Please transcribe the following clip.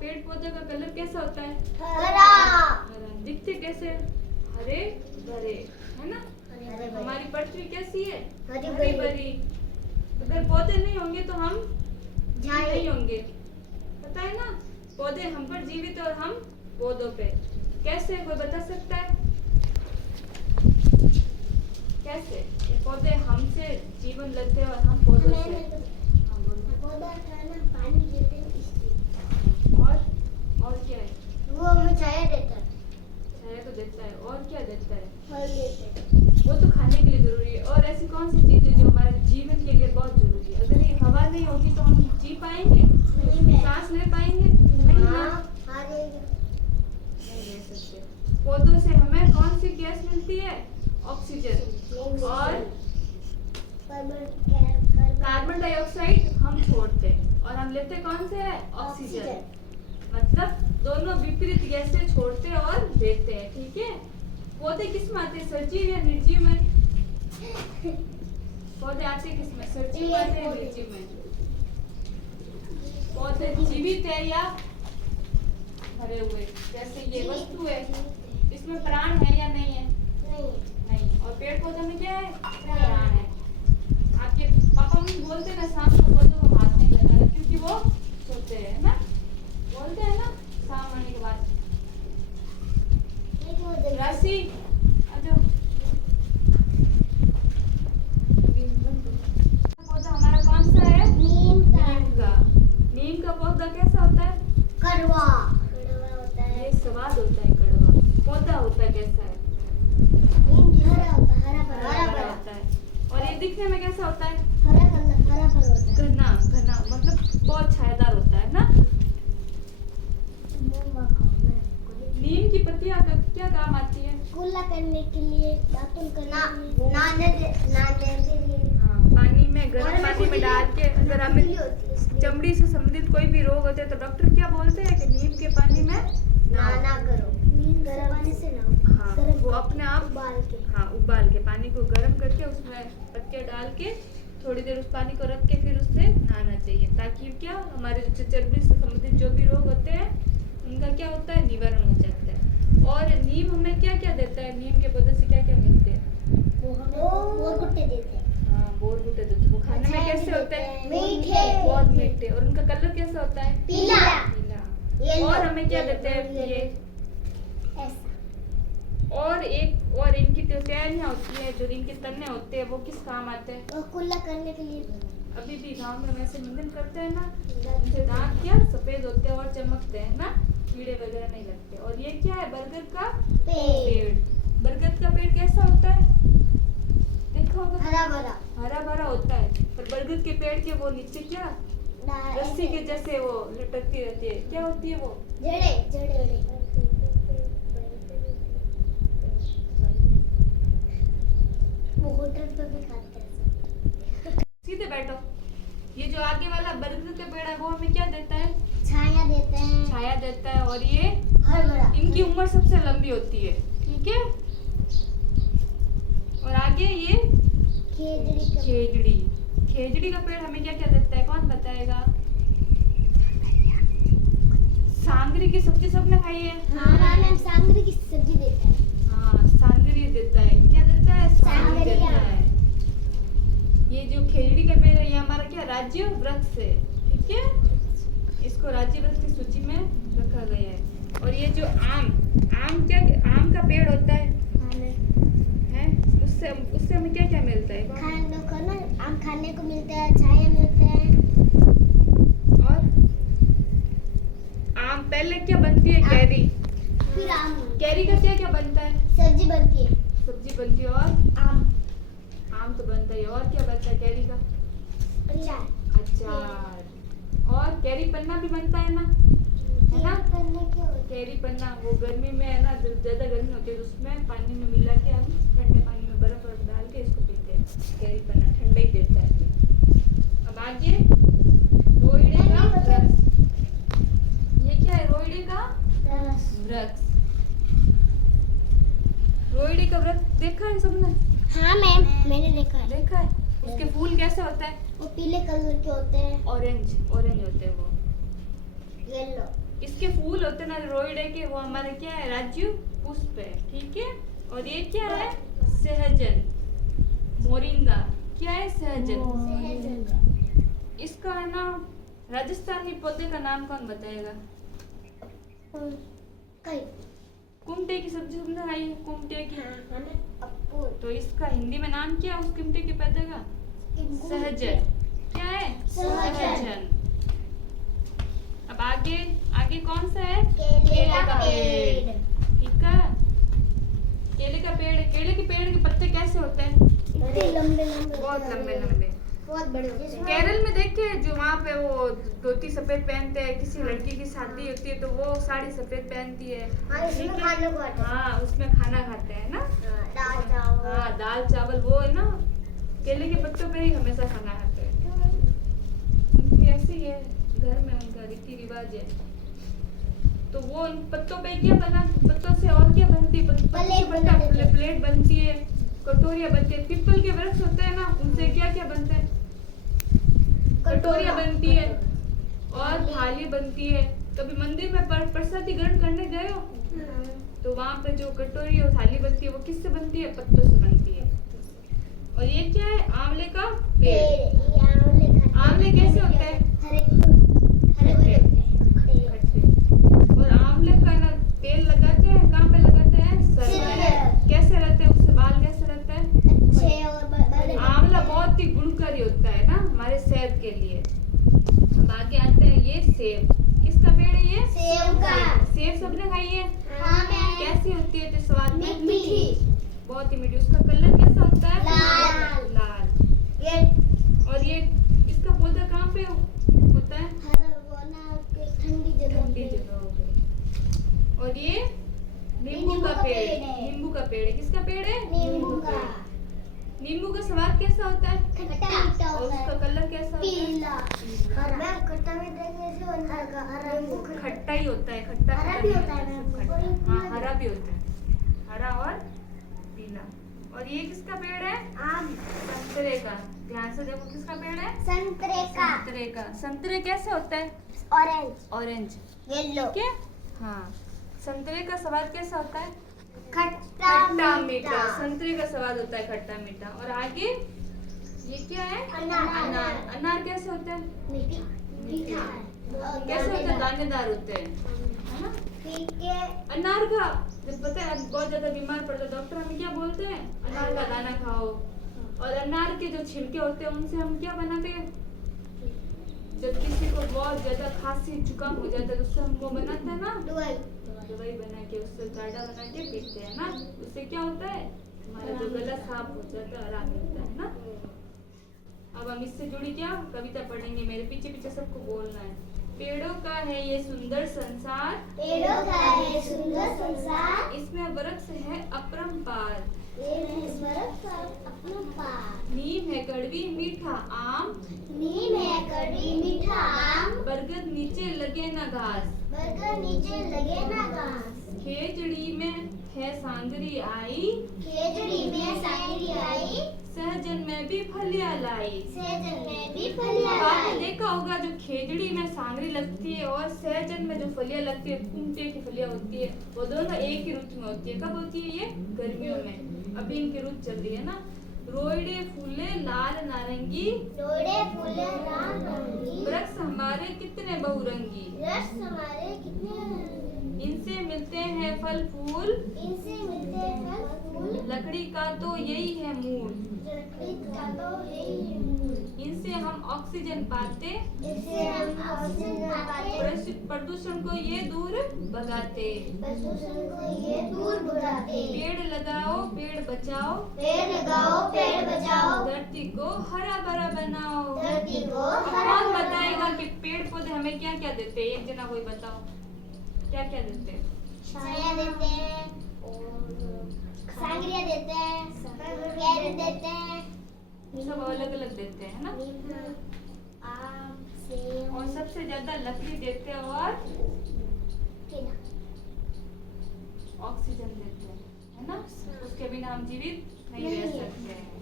पेड़ पौधे का कलर कैसा होता है? हरा। हरा। दिखते कैसे? हरे भरे, है ना? हमारी पृथ्वी कैसी है? हरी भरी। अगर पौधे नहीं होंगे तो हम नहीं होंगे, पता है ना? पौधे हम पर जीवित और हम पौधों पे। कैसे, कोई बता सकता है कैसे? ये पौधे हमसे जीवन लेते हैं और हम पौधों से। हाँ, बोलो। पौधा पानी देते हैं इसलिए। और क्या है? वो हमें छाया देता है। छाया तो देता है, और क्या देता है? फल देते हैं। वो तो खाने के लिए जरूरी है। और ऐसी कौन सी चीज है जो हमारे जीवन के लिए बहुत जरूरी है? अगर ये हवा नहीं होगी तो हम जी पाएंगे? सांस ले पाएंगे? नहीं ले सकते। पौधों से हमें कौन सी गैस मिलती है? ऑक्सीजन। और कार्बन डाइऑक्साइड हम छोड़ते हैं और हम लेते कौन से है? ऑक्सीजन। मतलब दोनों विपरीत गैसें छोड़ते और देते हैं, ठीक है? पौधे किस में आते हैं, सजीव या निर्जीव में? पौधे आते किस में, सजीव में आते हैं निर्जीव में? पौधे जीवित है या मरे हुए? जैसे ये वस्तु है, इसमें प्राण है या नहीं है? नहीं। और पेड़ पौधे में क्या है? प्राण है। आपके पापा मम्मी बोलते हैं ना शाम को पौधों को हाथ नहीं लगाना, क्योंकि वो सोते हैं ना, बोलते हैं ना शाम आने के बाद। राशि पौधा हमारा कौन सा है? नीम का। नीम का पौधा कैसा होता है? कड़वा होता है। ये स्वाद होता है कड़वा। पौधा होता है कैसा है? नीम हरा होता है। और ये दिखने में कैसा होता है? हरा फल होता है। घना, मतलब बहुत छायादार होता है ना? नीम की पत्तियां का क्या काम आती है? कुल्ला करने के लिए, दातुन करने के लिए। हाँ, पानी में, गर्म पानी में डाल के अगर हमें चमड़ी से संबंधित कोई भी रोग होते हैं तो डॉक्टर क्या बोलते हैं कि नीम के पानी में ना करो। नीम गर्म पानी से ना। हाँ, वो अपने आप उबाल के पानी को गर्म करके उसमें पत्तियां डाल के थोड़ी देर उस पानी को रख के फिर उससे नहाना चाहिए, ताकि क्या हमारे जो चर्बी से संबंधित जो भी रोग होते हैं उनका क्या होता है, निवारण हो जाता है। और नीम हमें क्या क्या देता है? नीम के पौधे से क्या क्या मिलते हैं? वो हमें बोरगुट्टे देते हैं। हाँ, बोरगुट्टे देते हैं। वो खाने में कैसे होते हैं? मीठे, बहुत मीठे। और उनका कलर कैसा होता है? पीला। और हमें क्या देते हैं ये? ऐसा। और इनकी जो टहनियाँ होती है, जो इनके तने होते हैं, वो किस काम आते हैं? वो कुल्ला करने के लिए। अभी भी गांव में वैसे निंदन करते हैं ना, उनके दांत क्या सफेद होते हैं और चमकते हैं ना, कीड़े वगैरह नहीं लगते। और ये क्या है? बरगद का पेड़। बरगद का पेड़ कैसा होता है? देखो हरा भरा होता है। पर बरगद के पेड़ के वो नीचे क्या रस्सी के जैसे वो लटकती रहती है, क्या होती है वो? जड़े। वो होटल पे भी खाते हैं। सीधे बैठो। ये जो आगे वाला बरगद का पेड़ है वो हमें क्या देता है? छाया देते हैं। और ये हरा। इनकी उम्र सबसे लंबी होती है, ठीक है? और आगे ये खेजड़ी का पेड़ हमें क्या क्या देता है, कौन बताएगा? सांगरी की सब्जी सबने खाई है? हाँ, सांगरी की सब्जी देता है। हाँ, सांगरी देता है। क्या देता है? सांगरी देता है। ये जो खेजड़ी का पेड़ है ये हमारा क्या राज्य वृक्ष है, ठीक है? इसको राज्य वृक्ष की सूची में रखा गया है। और ये जो आम का पेड़ होता है, उससे हमें क्या क्या मिलता है? आम खाने को मिलता है, छाया मिलता है। और आम पहले क्या बनती है? कैरी। फिर आम। कैरी का क्या बनता है? सब्जी बनती है। और आम तो बनता है। और क्या बनता है कैरी का? अचार। और कैरी पन्ना भी बनता है ना, है ना? कैरी पन्ना वो गर्मी में है ना, जब ज्यादा गर्मी होती है तो उसमें पानी में मिला के हम ठंडे पानी में बर्फ डाल के इसको पीते हैं। कैरी पन्ना ठंडा ही देता है। अब आगे रोइडे का वृक्ष। ये क्या है? रोइडे का वृक्ष। रोइडे का वृक्ष देखा है सबने? हाँ मैंने देखा है। उसके फूल कैसे होता है? वो पीले कलर के होते हैं। ऑरेंज होते हैं वो। इसके फूल होते हैं ना रोइडे के, वो हमारे क्या है राज्य पुष्प है, ठीक है। और ये क्या है सहजन, मोरिंगा, क्या है सहजन। इसका है ना राजस्थानी पौधे का नाम कौन बताएगा? कुमटे की सब्जी तुमने खाई है, कुमटे की। तो इसका हिंदी में नाम क्या है उस कुमटे के पौधे का? सहजन। क्या है? सहजन। अब आगे आगे कौन सा है? केले का पेड़, ठीक है। केले का पेड़, केले के पेड़ के पत्ते कैसे होते हैं? लंबे बहुत लंबे लंबे, बहुत बड़े। केरल में देखे जो वहाँ पे वो धोती सफेद पहनते हैं, किसी लड़की की शादी होती है तो वो साड़ी सफेद पहनती है, उसमें ठीक है? खाना खाते हैं। हाँ उसमें खाना खाते हैं ना, दाल चावल। हाँ दाल चावल, वो है ना केले के पत्तों पे ही हमेशा खाना खाते हैं। उनकी ऐसे ही है, घर में उनका रीति रिवाज है। तो वो उन पत्तों पे क्या बना, पत्तों से और क्या बनती है? प्लेट बनती है, कटोरिया बनती है। पीपल के वृक्ष होते हैं ना, उनसे क्या क्या बनते हैं? कटोरिया बनती है और थाली बनती है। कभी मंदिर में प्रसादी ग्रहण करने गए हो तो वहाँ पे जो कटोरी और थाली बनती है वो किससे बनती है? पत्तों से बनती है। और ये क्या है? आंवले का पेड़। आंवले कैसे होते हैं? खट्टे। और आंवले का ना तेल लगाते हैं, कहाँ पे लगाते हैं? सर में। कैसे रहते हैं उससे? बाल कैसे रहते हैं? आंवला बहुत ही गुणकारी होता है ना हमारे सेहत के लिए। अब आगे आते हैं, ये सेब, किसका पेड़ है ये? सेब का। सेब सबने खाई है? हाँ, मैं। कैसी होती है? तो स्वाद में मीठी। बहुत ही मीठी। उसका कलर कैसा होता है? लाल। लाल। ये और ये इसका पौधा कहाँ पे होता है? ठंडी जगह ठंडी जगहों पे। और ये नींबू का पेड़, नींबू का पेड़ है। किसका पेड़ है? नींबू का। नींबू का स्वाद कैसा होता है? खट्टा मीठा और होता उसका है। कलर कैसा होता है? पीला। मैम खट्टा मीठा कैसे होता है? नींबू खट्टा ही होता है, खट्टा हरा खट्टा भी नहीं होता है सिर्फ मैम। खट्टा। हाँ हरा भी होता है, हरा और पीला। और ये किसका पेड़ है? आम। संतरे का। ध्यान से देखो, किसका पेड़ है? संतरे का। संतरे का। संतरे कैसे होता है? ऑरेंज। Orange, yellow. ठीक है। हाँ संतरे का स्वाद कैसा होता है? खट्टा खट्टा मीठा। संतरे का स्वाद होता है खट्टा मीठा। और आगे ये क्या है? अनार। अनार। अनार कैसे होता है? मीठा। कैसे होता है? दानेदार होते हैं, है ना। ठीक है। अनार का जब पता है बहुत ज्यादा बीमार पड़ता है डॉक्टर हमें क्या बोलते हैं? अनार का दाना खाओ। और अनार के जो छिलके होते हैं उनसे हम क्या बनाते हैं? जब किसी को बहुत ज्यादा खांसी जुकाम हो जाता है तो उससे हम वो बनाते हैं ना दवाई बना के, उससे काढ़ा बना के पीते हैं ना। उससे क्या होता है? हमारा जो गला साफ हो जाता है, आराम मिलता है ना। अब हम इससे जुड़ी क्या कविता पढ़ेंगे, मेरे पीछे पीछे सबको बोलना है। पेड़ों का है ये सुंदर संसार, पेड़ों का है सुंदर संसार, इसमें वृक्ष है अपरंपार। नीम है कड़वी मीठा आम, नीम है कड़वी मीठा आम, बरगद नीचे लगे ना घास, बरगद नीचे लगे ना घास, खेजड़ी में है सांगरी आई, खेजड़ी में सांगरी आई, सहजन में भी फलिया लाई। सहजन में भी फलिया आपने लाई। देखा होगा जो खेजड़ी में सांगरी लगती है और सहजन में जो फलियां लगती है, कुमटे की फलियां होती है, वो दोनों एक ही ऋतु में होती है। कब होती है ये? गर्मियों में। अभी इनकी रुत चल रही है ना। रोइडे फूले लाल नारंगी, रोइडे फूले लाल नारंगी, वृक्ष हमारे कितने बहुरंगी, वृक्ष हमारे कितने, इनसे मिलते हैं फल फूल, इनसे मिलते हैं फल फूल, लकड़ी का तो यही है मूल, लकड़ी का तो यही है मूल, इनसे हम ऑक्सीजन पाते, इससे हम ऑक्सीजन पाते, प्रदूषण को ये दूर भगाते, प्रदूषण को ये दूर भगाते। पेड़ लगाओ पेड़ बचाओ, पेड़ लगाओ पेड़ बचाओ, धरती को हरा भरा बनाओ। धरती को हरा कौन भरा बताएगा कि पेड़ पौधे हमें क्या क्या देते हैं? एक जना कोई बताओ क्या क्या देते हैं? छाया देते हैं और सांगरिया देते हैं, कैरेट देते हैं, सब अलग अलग देते हैं ना। आम, सेब और सबसे ज्यादा लकड़ी देते हैं और केला। ऑक्सीजन देते हैं, है ना। उसके बिना हम जीवित नहीं रह सकते हैं।